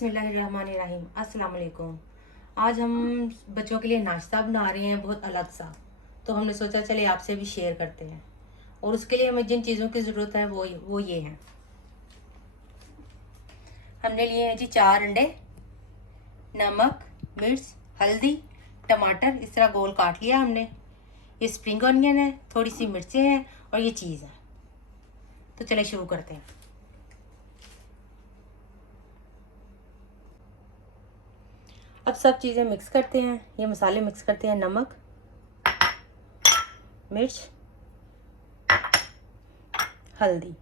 बिस्मिल्लाहिर्रहमानिर्रहीम। अस्सलाम वालेकुम। आज हम बच्चों के लिए नाश्ता बना रहे हैं, बहुत अलग सा। तो हमने सोचा चले आपसे भी शेयर करते हैं। और उसके लिए हमें जिन चीज़ों की ज़रूरत है वो ये हैं। हमने लिए हैं जी 4 अंडे, नमक, मिर्च, हल्दी, टमाटर इस तरह गोल काट लिया हमने। ये स्प्रिंग ऑनियन है, थोड़ी सी मिर्चें हैं और ये चीज़ है। तो चले शुरू करते हैं। अब सब चीज़ें मिक्स करते हैं। ये मसाले मिक्स करते हैं। नमक, मिर्च, हल्दी,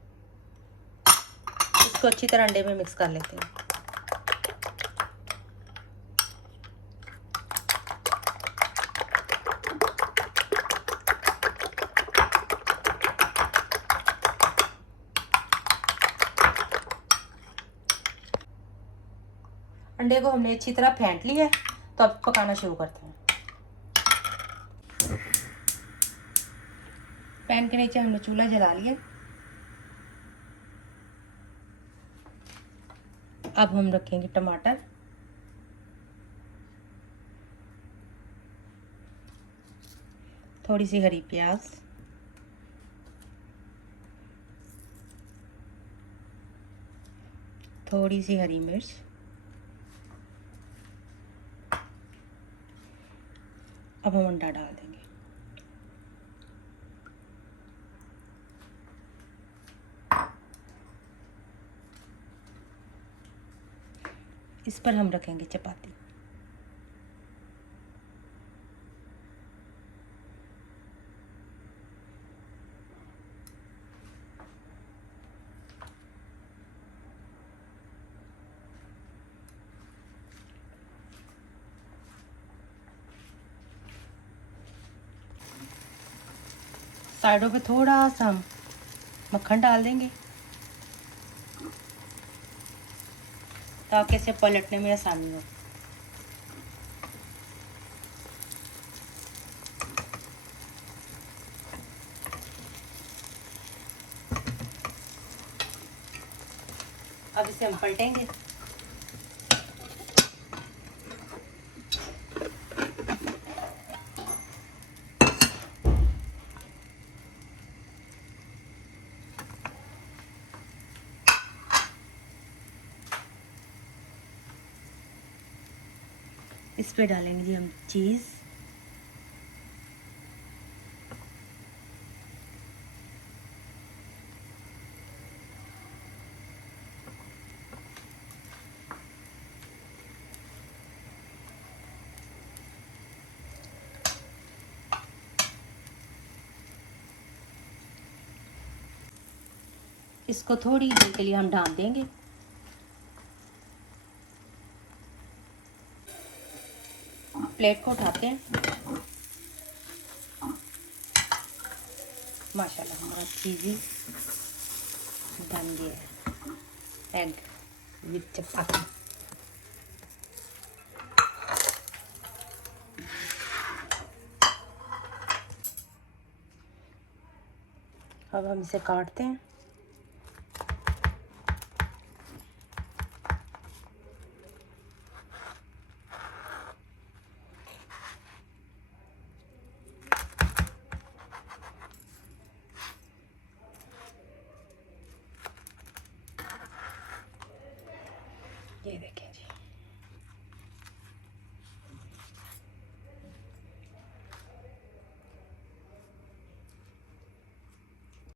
इसको अच्छी तरह अंडे में मिक्स कर लेते हैं। अंडे को हमने अच्छी तरह फेंट लिया है। तो अब पकाना शुरू करते हैं। पैन के नीचे हमने चूल्हा जला लिया। अब हम रखेंगे टमाटर, थोड़ी सी हरी प्याज, थोड़ी सी हरी मिर्च, अब हम अंडा डाल देंगे। इस पर हम रखेंगे चपाती। साइडों पे थोड़ा सा हम मक्खन डाल देंगे ताकि इसे पलटने में आसानी हो। अब इसे हम पलटेंगे। इस पे डालेंगे जी हम चीज़, इसको थोड़ी देर के लिए हम ढाँप देंगे। प्लेट को उठाते हैं। माशाल्लाह हमारा चीज़ी बन गया है। एग विद चपाती। अब हम इसे काटते हैं। ये देखें